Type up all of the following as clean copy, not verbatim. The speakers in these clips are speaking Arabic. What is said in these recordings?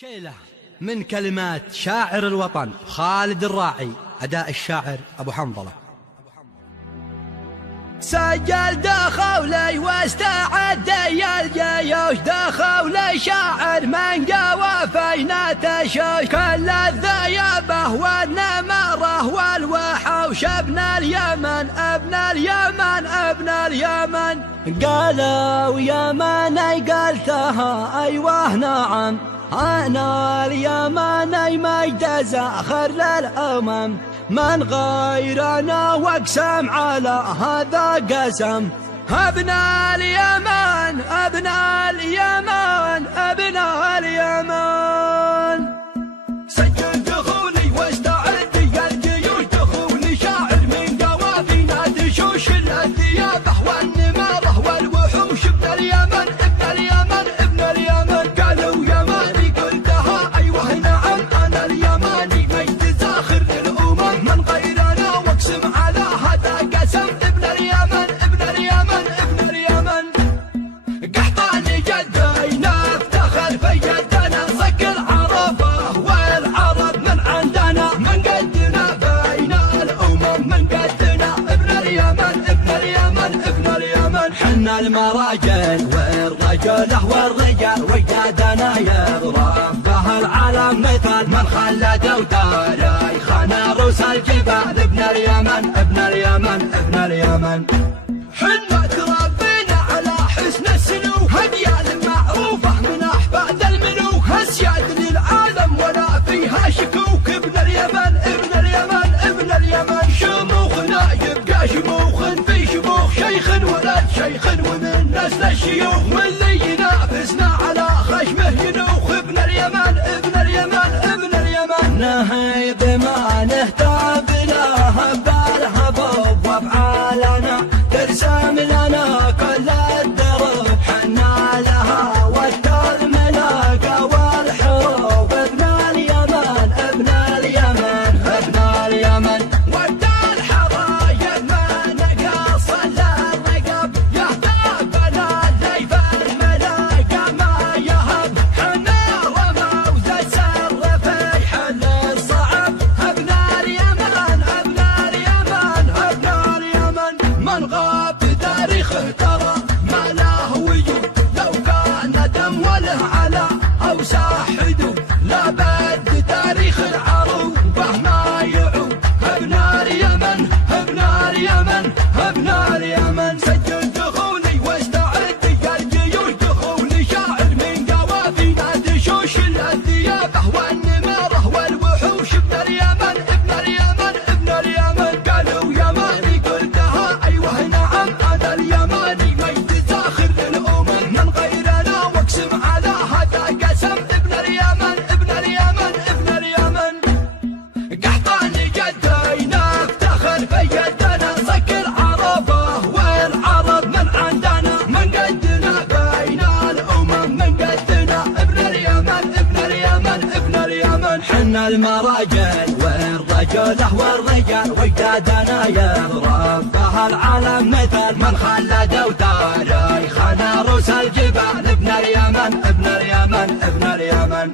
شيلة من كلمات شاعر الوطن خالد الراعي، أداء الشاعر أبو حنظلة. سجل دخولي واستعد يا الجيوش، دخولي شاعر من قوى فينا تشوش، كل الذيابة والنمرة والوحوش، ابن اليمن ابن اليمن ابن اليمن. قالوا يمني قلتها أيوه نعم، أنا اليمني مجد زاخر للأمم، من غيرنا واقسم على هذا قسم. ابن اليمن ابن اليمن ابن اليمن. سجل دخولي واستعد يا الجيوش، دخولي شاعر من قوافينا تشوش، الذيابة والنمارة والوحوش، ابن اليمن ابن اليمن ابن اليمن. قالوا يماني قلتها أيوه نعم، أنا اليماني مجد زاخر للأمم، من غيرنا واقسم على هذا قسم. ابن اليمن ابن اليمن ابن اليمن. قحطاني جدينا افتخر في يدنا، صك العربة والعرب من عندنا، من قدنا بين الأمم من قدنا. ابن اليمن ابن اليمن ابن اليمن. حنا المراجل والرجله والرجال، وجدنا يضرب به العالم مثال، من خلد وتاريخ روس الجبال. ابن اليمن ابن اليمن ابن اليمن. حنا تربينا على حسن السلوك، هديان معروفة من أحفاد الملوك، أسياد للعالم ولا فيها شكوك. ابن اليمن ابن اليمن ابن اليمن. شموخنا يبقى شموخ في شموخ، شيخ ولد شيخ ومن نسل الشيوخ، واللي ينافسنا على خشمه ينوخ. ابن اليمن ابن اليمن ابن اليمن. نهيب ما نهتاب لها بالهبوب، وافعالنا ترسم لنا كل الدرب، حنا لها والتلملاقة والحروب. ابن اليمن ابن اليمن ابن اليمن. ود الحرايب ما نقص الرقب، يهتاب للذيف الملاقة ما يهب، حنا رموز السر في حل الصعب. ابن اليمن ابن اليمن ابن اليمن. من غاب تاريخه ترى ما له وجود، لو كان دم وله على أوسع حدود، لا بد تاريخ العروبة ما يعود. ابن اليمن ابن اليمن ابن اليمن. سجل دخولي واستعد يا الجيوش، دخولي شاعر من قوافينا تشوش، الذيابة والنمارة والوحوش. ابن اليمن ابن اليمن ابن اليمن. قالوا يماني قلتها أيوه نعم، أنا اليماني مجد زاخر للأمم، من غيرنا واقسم على هذا قسم. ابن اليمن ابن اليمن ابن اليمن. قحطاني جدينا افتخر في يدنا، صك العربة والعرب من عندنا، من قدنا بين الأمم من قدنا. ابن اليمن ابن اليمن ابن اليمن. حنا المراجل والرجله والرجال، وجدنا يضرب به العالم مثال، من خلد وتاريخنا روس الجبال. ابن اليمن ابن اليمن ابن اليمن.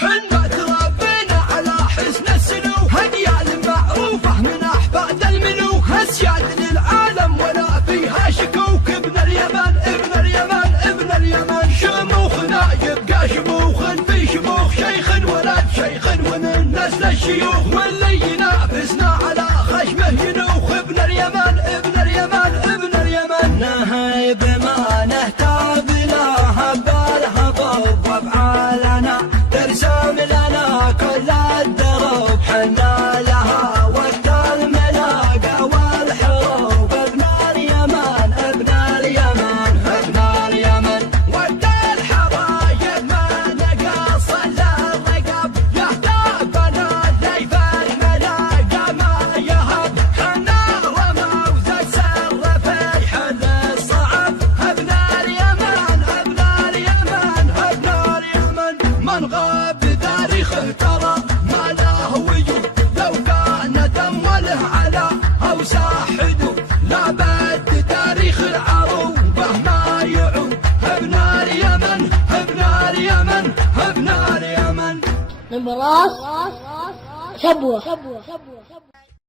حنا تربينا على حسن السلوك، هديان معروفة من أحفاد الملوك، أسياد للعالم ولا فيها شكوك. ابن اليمن ابن اليمن ابن اليمن. شموخنا يبقى شموخ في شموخ، شيخ ولد شيخ ومن نسل الشيوخ، واللي ينافسنا على خشمه ينوخ. ابن اليمن ابن اليمن ابن اليمن. نهيب ما نهتاب لها بالهبوب، وافعالنا ترسم لنا كل الدرب، حنا لها والتلملاقة والحروب. ابن اليمن ابن اليمن ابن اليمن. ود الحرايب ما نقص الرقب، يهتاب للذيف الملاقة ما يهب، حنا رموز السر في حل الصعب. ابن اليمن ابن اليمن ابن اليمن. من غاب تاريخه ترى ما له وجود، لو كان دم وله على أوسع حدود، لا بد تاريخ العروبة ما يعود. ابن اليمن ابن اليمن ابن اليمن. من براس شبوة.